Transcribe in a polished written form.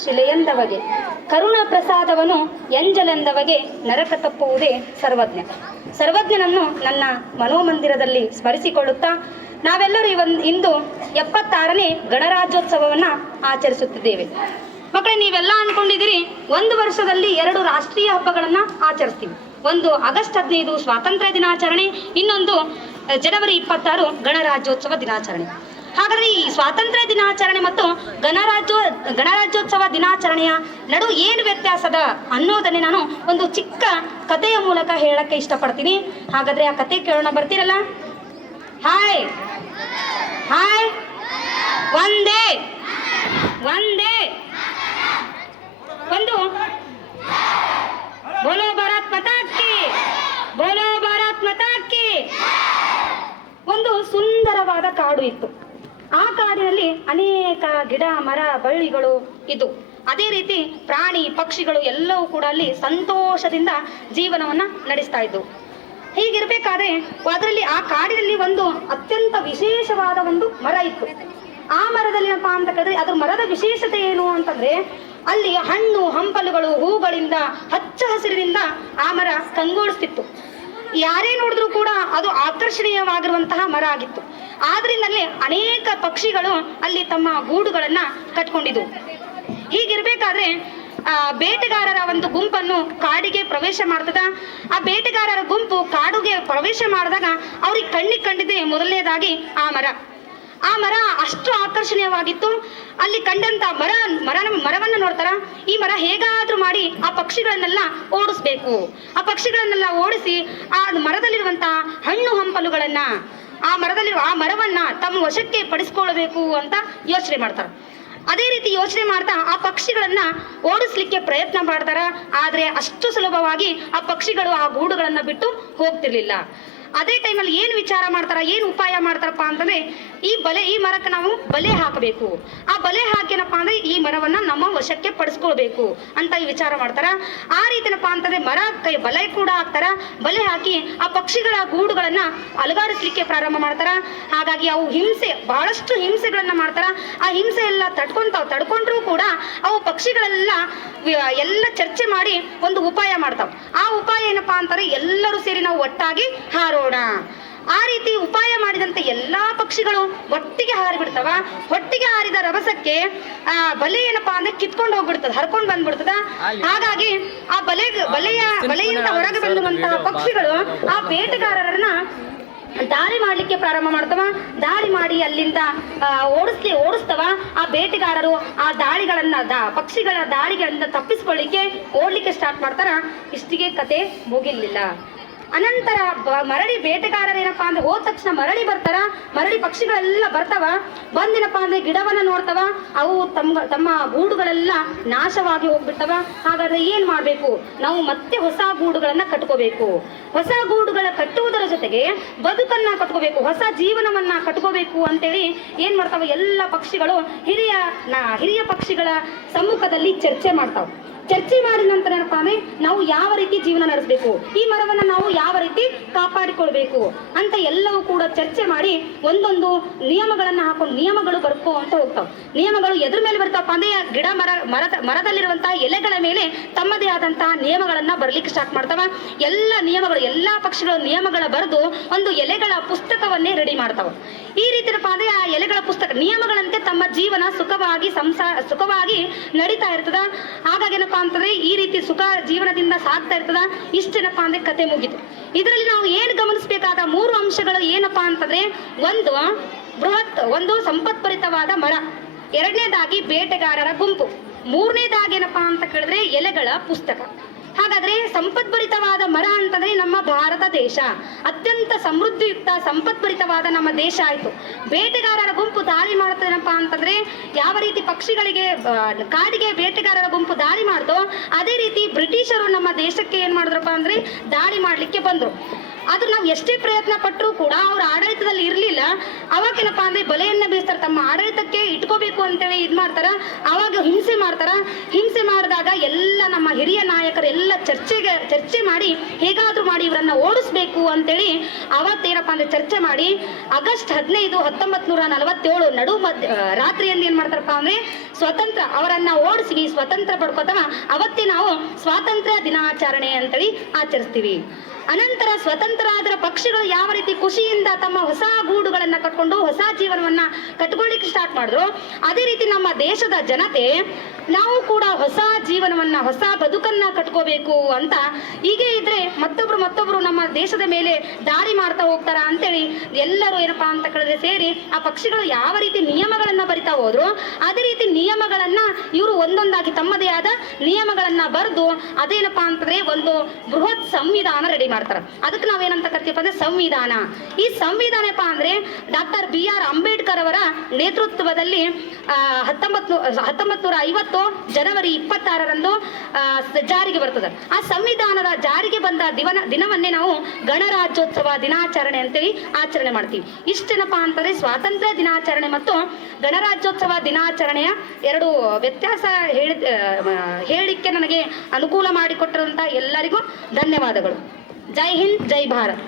ಶಿಲೆಯೆಂದವಗೆ ಕರುಣ ಪ್ರಸಾದವನು ಎಂಜಲೆಂದವಗೆ ನರಕ ತಪ್ಪುವುದೇ ಸರ್ವಜ್ಞ. ಸರ್ವಜ್ಞನನ್ನು ನನ್ನ ಮನೋಮಂದಿರದಲ್ಲಿ ಸ್ಮರಿಸಿಕೊಳ್ಳುತ್ತಾ ನಾವೆಲ್ಲರೂ ಇಂದು 76ನೇ ಗಣರಾಜ್ಯೋತ್ಸವವನ್ನು ಆಚರಿಸುತ್ತಿದ್ದೇವೆ. ಮಕ್ಕಳೇ, ನೀವೆಲ್ಲ ಅನ್ಕೊಂಡಿದ್ದೀರಿ ಒಂದು ವರ್ಷದಲ್ಲಿ 2 ರಾಷ್ಟ್ರೀಯ ಹಬ್ಬಗಳನ್ನು ಆಚರಿಸ್ತೀವಿ. ಒಂದು ಆಗಸ್ಟ್ 15 ಸ್ವಾತಂತ್ರ್ಯ ದಿನಾಚರಣೆ, ಇನ್ನೊಂದು ಜನವರಿ 26 ಗಣರಾಜ್ಯೋತ್ಸವ ದಿನಾಚರಣೆ. ಹಾಗಾದರೆ ಈ ಸ್ವಾತಂತ್ರ್ಯ ದಿನಾಚರಣೆ ಮತ್ತು ಗಣರಾಜ್ಯೋತ್ಸವ ದಿನಾಚರಣೆಯ ನಡು ಏನು ವ್ಯತ್ಯಾಸದ ಅನ್ನೋದನ್ನೇ ನಾನು ಒಂದು ಚಿಕ್ಕ ಕಥೆಯ ಮೂಲಕ ಹೇಳಕ್ಕೆ ಇಷ್ಟಪಡ್ತೀನಿ. ಹಾಗಾದರೆ ಆ ಕತೆ ಕೇಳೋಣ, ಬರ್ತೀರಲ್ಲ? ಹಾಯ್ ಹಾಯ್, ಒಂದೇ ಒಂದೇ ಒಂದು ಬೋಲೋ ಭಾರತ್ ಮಾತಾ ಕಿ, ಬೋಲೋ ಭಾರತ್ ಮಾತಾ ಕಿ. ಒಂದು ಸುಂದರವಾದ ಕಾಡು ಇತ್ತು. ಆ ಕಾಡಿನಲ್ಲಿ ಅನೇಕ ಗಿಡ ಮರ ಬಳ್ಳಿಗಳು ಇದ್ದು, ಅದೇ ರೀತಿ ಪ್ರಾಣಿ ಪಕ್ಷಿಗಳು ಎಲ್ಲವೂ ಕೂಡ ಅಲ್ಲಿ ಸಂತೋಷದಿಂದ ಜೀವನವನ್ನ ನಡೆಸ್ತಾ ಇದ್ದು. ಹೀಗಿರ್ಬೇಕಾದ್ರೆ ಅದರಲ್ಲಿ ಆ ಕಾಡಿನಲ್ಲಿ ಒಂದು ಅತ್ಯಂತ ವಿಶೇಷವಾದ ಒಂದು ಮರ ಇತ್ತು. ಆ ಮರದಲ್ಲಿ ಏನಪ್ಪಾ ಅಂತ ಕೇಳಿದ್ರೆ ಅದ್ರ ಮರದ ವಿಶೇಷತೆ ಏನು ಅಂತಂದ್ರೆ ಅಲ್ಲಿ ಹಣ್ಣು ಹಂಪಲುಗಳು ಹೂಗಳಿಂದ ಹಚ್ಚ ಹಸಿರಿನಿಂದ ಆ ಮರ ಕಂಗೊಳಿಸ್ತಿತ್ತು. ಯಾರೇ ನೋಡಿದ್ರು ಕೂಡ ಅದು ಆಕರ್ಷಣೀಯವಾಗಿರುವಂತಹ ಮರ ಆಗಿತ್ತು. ಆದ್ರಿಂದಲೇ ಅನೇಕ ಪಕ್ಷಿಗಳು ಅಲ್ಲಿ ತಮ್ಮ ಗೂಡುಗಳನ್ನ ಕಟ್ಕೊಂಡಿದ್ವು. ಹೀಗಿರ್ಬೇಕಾದ್ರೆ ಬೇಟೆಗಾರರ ಒಂದು ಗುಂಪನ್ನು ಕಾಡಿಗೆ ಪ್ರವೇಶ ಮಾಡ್ತದ. ಆ ಬೇಟೆಗಾರರ ಗುಂಪು ಕಾಡಿಗೆ ಪ್ರವೇಶ ಮಾಡಿದಾಗ ಅವ್ರಿಗೆ ಕಣ್ಣಿಗೆ ಕಂಡಿದ್ದೆ ಮೊದಲನೇದಾಗಿ ಆ ಮರ ಅಷ್ಟು ಆಕರ್ಷಣೀಯವಾಗಿತ್ತು. ಅಲ್ಲಿ ಕಂಡಂತ ಮರವನ್ನು ನೋಡ್ತಾರ, ಈ ಮರ ಹೇಗಾದ್ರೂ ಮಾಡಿ ಆ ಪಕ್ಷಿಗಳನ್ನೆಲ್ಲ ಓಡಿಸ್ಬೇಕು, ಆ ಪಕ್ಷಿಗಳನ್ನೆಲ್ಲ ಓಡಿಸಿ ಆ ಮರದಲ್ಲಿರುವಂತಹ ಹಣ್ಣು ಹಂಪಲುಗಳನ್ನ ಆ ಮರವನ್ನ ತಮ್ಮ ವಶಕ್ಕೆ ಪಡಿಸ್ಕೊಳ್ಬೇಕು ಅಂತ ಯೋಚನೆ ಮಾಡ್ತಾರೆ. ಅದೇ ರೀತಿ ಯೋಚನೆ ಮಾಡ್ತಾ ಆ ಪಕ್ಷಿಗಳನ್ನ ಓಡಿಸ್ಲಿಕ್ಕೆ ಪ್ರಯತ್ನ ಮಾಡ್ತಾರ. ಆದ್ರೆ ಅಷ್ಟು ಸುಲಭವಾಗಿ ಆ ಪಕ್ಷಿಗಳು ಆ ಗೂಡುಗಳನ್ನ ಬಿಟ್ಟು ಹೋಗ್ತಿರ್ಲಿಲ್ಲ. ಅದೇ ಟೈಮಲ್ಲಿ ಏನು ವಿಚಾರ ಮಾಡ್ತಾರ, ಏನು ಉಪಾಯ ಮಾಡ್ತಾರಪ್ಪ ಅಂತಂದ್ರೆ ಈ ಮರಕ್ಕೆ ನಾವು ಬಲೆ ಹಾಕಬೇಕು. ಆ ಬಲೆ ಹಾಕಿನಪ್ಪ ಅಂದ್ರೆ ಈ ಮರವನ್ನ ನಮ್ಮ ವಶಕ್ಕೆ ಪಡಿಸ್ಕೊಳ್ಬೇಕು ಅಂತ ವಿಚಾರ ಮಾಡ್ತಾರ. ಆ ರೀತಿನಪ್ಪ ಅಂತಂದ್ರೆ ಬಲೆ ಕೂಡ ಹಾಕ್ತಾರ. ಬಲೆ ಹಾಕಿ ಆ ಪಕ್ಷಿಗಳ ಗೂಡುಗಳನ್ನ ಅಲುಗಾಡಿಸ್ಲಿಕ್ಕೆ ಪ್ರಾರಂಭ ಮಾಡ್ತಾರ. ಹಾಗಾಗಿ ಅವು ಬಹಳಷ್ಟು ಹಿಂಸೆಗಳನ್ನ ಮಾಡ್ತಾರ. ಆ ಹಿಂಸೆ ಎಲ್ಲ ತಡ್ಕೊಂಡ್ರೂ ಕೂಡ ಅವು ಪಕ್ಷಿಗಳೆಲ್ಲ ಚರ್ಚೆ ಮಾಡಿ ಒಂದು ಉಪಾಯ ಮಾಡ್ತಾವ. ಆ ಉಪಾಯ ಏನಪ್ಪಾ ಅಂತಾರೆ, ಎಲ್ಲರೂ ಸೇರಿ ನಾವು ಒಟ್ಟಾಗಿ ಹಾರೋಣ. ಆ ರೀತಿ ಉಪಾಯ ಮಾಡಿದಂತೆ ಎಲ್ಲಾ ಪಕ್ಷಿಗಳು ಒಟ್ಟಿಗೆ ಹಾರಿಬಿಡ್ತಾವ. ಒಟ್ಟಿಗೆ ಹಾರಿದ ರಭಸಕ್ಕೆ ಆ ಬಲೆ ಏನಪ್ಪಾ ಅಂದ್ರೆ ಕಿತ್ಕೊಂಡು ಹೋಗ್ಬಿಡ್ತದ, ಹರ್ಕೊಂಡ್ ಬಂದ್ಬಿಡ್ತದ. ಹಾಗಾಗಿ ಆ ಬಲೆಯಿಂದ ಹೊರಗೆ ಬಂದಿರುವಂತಹ ಪಕ್ಷಿಗಳು ಆ ಬೇಟೆಗಾರರನ್ನ ದಾಳಿ ಮಾಡ್ಲಿಕ್ಕೆ ಪ್ರಾರಂಭ ಮಾಡ್ತವ. ದಾಳಿ ಮಾಡಿ ಅಲ್ಲಿಂದ ಓಡಿಸ್ತವ. ಆ ಬೇಟೆಗಾರರು ಆ ಪಕ್ಷಿಗಳ ದಾಳಿಗಳಿಂದ ತಪ್ಪಿಸ್ಕೊಳ್ಳಿಕ್ಕೆ ಓಡ್ಲಿಕ್ಕೆ ಸ್ಟಾರ್ಟ್ ಮಾಡ್ತಾರ. ಇಷ್ಟಿಗೆ ಕತೆ ಮುಗಿಲಿಲ್ಲ. ಅನಂತರ ಮರಳಿ ಬೇಟೆಗಾರರು ಏನಪ್ಪಾ ಅಂದ್ರೆ ಹೋದ ತಕ್ಷಣ ಮರಳಿ ಬರ್ತಾರ. ಮರಳಿ ಪಕ್ಷಿಗಳೆಲ್ಲ ಬರ್ತಾವ. ಬಂದಿನಪ್ಪಾ ಅಂದ್ರೆ ಗಿಡವನ್ನ ನೋಡ್ತಾವ. ಅವು ತಮ್ಮ ಗೂಡುಗಳೆಲ್ಲ ನಾಶವಾಗಿ ಹೋಗ್ಬಿಡ್ತಾವ. ಹಾಗಾದ್ರೆ ಏನ್ ಮಾಡ್ಬೇಕು, ನಾವು ಮತ್ತೆ ಹೊಸ ಗೂಡುಗಳನ್ನ ಕಟ್ಕೋಬೇಕು. ಹೊಸ ಗೂಡುಗಳ ಕಟ್ಟುವುದರ ಜೊತೆಗೆ ಬದುಕನ್ನ ಕಟ್ಕೋಬೇಕು, ಹೊಸ ಜೀವನವನ್ನ ಕಟ್ಕೋಬೇಕು ಅಂತೇಳಿ ಏನ್ ಮಾಡ್ತಾವ, ಎಲ್ಲ ಪಕ್ಷಿಗಳು ಹಿರಿಯ ಪಕ್ಷಿಗಳ ಸಮ್ಮುಖದಲ್ಲಿ ಚರ್ಚೆ ಮಾಡ್ತಾವ. ಚರ್ಚೆ ಮಾಡಿದ ನಂತರ ಏನಪ್ಪಾ ಅಂದ್ರೆ ನಾವು ಯಾವ ರೀತಿ ಜೀವನ ನಡೆಸಬೇಕು, ಈ ಮರವನ್ನ ನಾವು ಯಾವ ರೀತಿ ಕಾಪಾಡಿಕೊಳ್ಬೇಕು ಅಂತ ಎಲ್ಲವೂ ಕೂಡ ಚರ್ಚೆ ಮಾಡಿ ಒಂದೊಂದು ನಿಯಮಗಳನ್ನ ಹಾಕೊಂಡು ನಿಯಮಗಳು ಬರ್ಕೋಂತ ಹೋಗ್ತಾವ. ನಿಯಮಗಳು ಎದ್ರ ಮೇಲೆ ಬರ್ತಾವಪ್ಪ ಅಂದ್ರೆ ಗಿಡ ಮರದಲ್ಲಿರುವಂತಹ ಎಲೆಗಳ ಮೇಲೆ ತಮ್ಮದೇ ಆದಂತಹ ನಿಯಮಗಳನ್ನ ಬರ್ಲಿಕ್ಕೆ ಸ್ಟಾರ್ಟ್ ಮಾಡ್ತಾವ. ಎಲ್ಲಾ ಪಕ್ಷಿಗಳು ನಿಯಮಗಳ ಬರೆದು ಒಂದು ಎಲೆಗಳ ಪುಸ್ತಕವನ್ನೇ ರೆಡಿ ಮಾಡ್ತಾವ. ಈ ರೀತಿನಪ್ಪ ಅಂದ್ರೆ ಆ ಎಲೆಗಳ ಪುಸ್ತಕ ನಿಯಮಗಳಂತೆ ತಮ್ಮ ಜೀವನ ಸುಖವಾಗಿ ನಡೀತಾ ಇರ್ತದ. ಹಾಗಾಗಿ ಏನಪ್ಪಾ ಅಂತಂದ್ರೆ ಈ ರೀತಿ ಸುಖ ಜೀವನದಿಂದ ಸಾಗ್ತಾ ಇರ್ತದ. ಇಷ್ಟೇನಪ್ಪಾ ಅಂದ್ರೆ ಕತೆ ಮುಗಿತು. ಇದರಲ್ಲಿ ನಾವು ಏನು ಗಮನಿಸಬೇಕಾದ 3 ಅಂಶಗಳು ಏನಪ್ಪಾ ಅಂತಂದ್ರೆ, ಒಂದು ಸಂಪತ್ಭರಿತವಾದ ಮರ, ಎರಡನೇದಾಗಿ ಬೇಟೆಗಾರರ ಗುಂಪು, ಮೂರನೇದಾಗಿ ಏನಪ್ಪಾ ಅಂತ ಕೇಳಿದ್ರೆ ಎಲೆಗಳ ಪುಸ್ತಕ. ಹಾಗಾದ್ರೆ ಸಂಪತ್ಭರಿತವಾದ ಮರ ಅಂತಂದ್ರೆ ನಮ್ಮ ಭಾರತ ದೇಶ ಅತ್ಯಂತ ಸಮೃದ್ಧಿಯುಕ್ತ ಸಂಪತ್ಭರಿತವಾದ ನಮ್ಮ ದೇಶ ಆಯ್ತು. ಬೇಟೆಗಾರರ ಗುಂಪು ದಾಳಿ ಮಾಡ್ತದೇನಪ್ಪಾ ಅಂತಂದ್ರೆ ಯಾವ ರೀತಿ ಪಕ್ಷಿಗಳಿಗೆ ಕಾಡಿಗೆ ಬೇಟೆಗಾರರ ಗುಂಪು ದಾಳಿ ಮಾಡ್ದೋ ಅದೇ ರೀತಿ ಬ್ರಿಟಿಷರು ನಮ್ಮ ದೇಶಕ್ಕೆ ಏನ್ ಮಾಡಿದ್ರಪ್ಪ ಅಂದ್ರೆ ದಾಳಿ ಮಾಡ್ಲಿಕ್ಕೆ ಬಂದ್ರು. ಅದು ನಾವು ಎಷ್ಟೇ ಪ್ರಯತ್ನ ಪಟ್ಟರೂ ಕೂಡ ಅವ್ರ ಆಡಳಿತದಲ್ಲಿ ಇರಲಿಲ್ಲ. ಅವಾಗೇನಪ್ಪ ಅಂದ್ರೆ ಬಲೆಯನ್ನ ಬೀಸ್ತಾರೆ, ತಮ್ಮ ಆಡಳಿತಕ್ಕೆ ಇಟ್ಕೋಬೇಕು ಅಂತೇಳಿ ಮಾಡ್ತಾರ. ಅವಾಗ ಹಿಂಸೆ ಮಾಡಿದಾಗ ಎಲ್ಲ ನಮ್ಮ ಹಿರಿಯ ನಾಯಕರು ಎಲ್ಲ ಚರ್ಚೆ ಮಾಡಿ ಹೇಗಾದ್ರೂ ಮಾಡಿ ಇವರನ್ನ ಓಡಿಸ್ಬೇಕು ಅಂತೇಳಿ ಅವತ್ತೇನಪ್ಪ ಅಂದ್ರೆ ಚರ್ಚೆ ಮಾಡಿ ಆಗಸ್ಟ್ 15, 1947 ರಾತ್ರಿಯಲ್ಲಿ ಏನ್ ಮಾಡ್ತಾರಪ್ಪ ಅಂದ್ರೆ ಸ್ವತಂತ್ರ ಅವರನ್ನ ಓಡಿಸಿ ಸ್ವತಂತ್ರ ಪಡ್ಕೋತವ ಅವತ್ತೇ ನಾವು ಸ್ವಾತಂತ್ರ್ಯ ದಿನಾಚರಣೆ ಅಂತೇಳಿ ಆಚರಿಸ್ತೀವಿ. ಅನಂತರ ಸ್ವತಂತ್ರ ಆದ್ರ ಪಕ್ಷಿಗಳು ಯಾವ ರೀತಿ ಖುಷಿಯಿಂದ ತಮ್ಮ ಹೊಸ ಗೂಡುಗಳನ್ನ ಕಟ್ಕೊಂಡು ಹೊಸ ಜೀವನವನ್ನ ಕಟ್ಕೊಳ್ಳಿಕ್ಕೆ ಸ್ಟಾರ್ಟ್ ಮಾಡಿದ್ರು, ಅದೇ ರೀತಿ ನಮ್ಮ ದೇಶದ ಜನತೆ ನಾವು ಕೂಡ ಹೊಸ ಜೀವನವನ್ನ ಹೊಸ ಬದುಕನ್ನ ಕಟ್ಕೋಬೇಕು ಅಂತ ಹೀಗೆ ಇದ್ರೆ ಮತ್ತೊಬ್ರು ನಮ್ಮ ದೇಶದ ಮೇಲೆ ದಾಳಿ ಮಾಡ್ತಾ ಹೋಗ್ತಾರ ಅಂತೇಳಿ ಎಲ್ಲರೂ ಏನಪ್ಪಾ ಅಂತ ಕೇಳಿದ್ರೆ ಸೇರಿ ಆ ಪಕ್ಷಿಗಳು ಯಾವ ರೀತಿ ನಿಯಮಗಳನ್ನ ಬರಿತಾ ಹೋದ್ರು ಅದೇ ರೀತಿ ನಿಯಮಗಳನ್ನ ಇವರು ಒಂದೊಂದಾಗಿ ತಮ್ಮದೇ ಆದ ನಿಯಮಗಳನ್ನ ಬರೆದು ಅದೇನಪ್ಪಾ ಅಂತಂದ್ರೆ ಒಂದು ಬೃಹತ್ ಸಂವಿಧಾನ ರೆಡಿ ಮಾಡ್ತಾರೆ. ಅದಕ್ಕೆ ನಾವೇನಂತ ಕರಿತೀವಪ್ಪ ಅಂದ್ರೆ ಸಂವಿಧಾನ. ಈ ಸಂವಿಧಾನಪ್ಪ ಅಂದ್ರೆ ಡಾಕ್ಟರ್ BR ಅಂಬೇಡ್ಕರ್ ಅವರ ನೇತೃತ್ವದಲ್ಲಿ 1950 ಜನವರಿ 26ರಂದು ಜಾರಿಗೆ ಬರ್ತದೆ. ಆ ಸಂವಿಧಾನದ ಜಾರಿಗೆ ಬಂದ ದಿನವನ್ನೇ ನಾವು ಗಣರಾಜ್ಯೋತ್ಸವ ದಿನಾಚರಣೆ ಅಂತೇಳಿ ಆಚರಣೆ ಮಾಡ್ತೀವಿ. ಇಷ್ಟೇನಪ್ಪಾ ಅಂತಂದ್ರೆ ಸ್ವಾತಂತ್ರ್ಯ ದಿನಾಚರಣೆ ಮತ್ತು ಗಣರಾಜ್ಯೋತ್ಸವ ದಿನಾಚರಣೆಯ ಎರಡು ವ್ಯತ್ಯಾಸ ಹೇಳಲಿಕ್ಕೆ ನನಗೆ ಅನುಕೂಲ ಮಾಡಿಕೊಟ್ಟಿರುವಂತಹ ಎಲ್ಲರಿಗೂ ಧನ್ಯವಾದಗಳು. ಜೈ ಹಿಂದ್, ಜೈ ಭಾರತ್.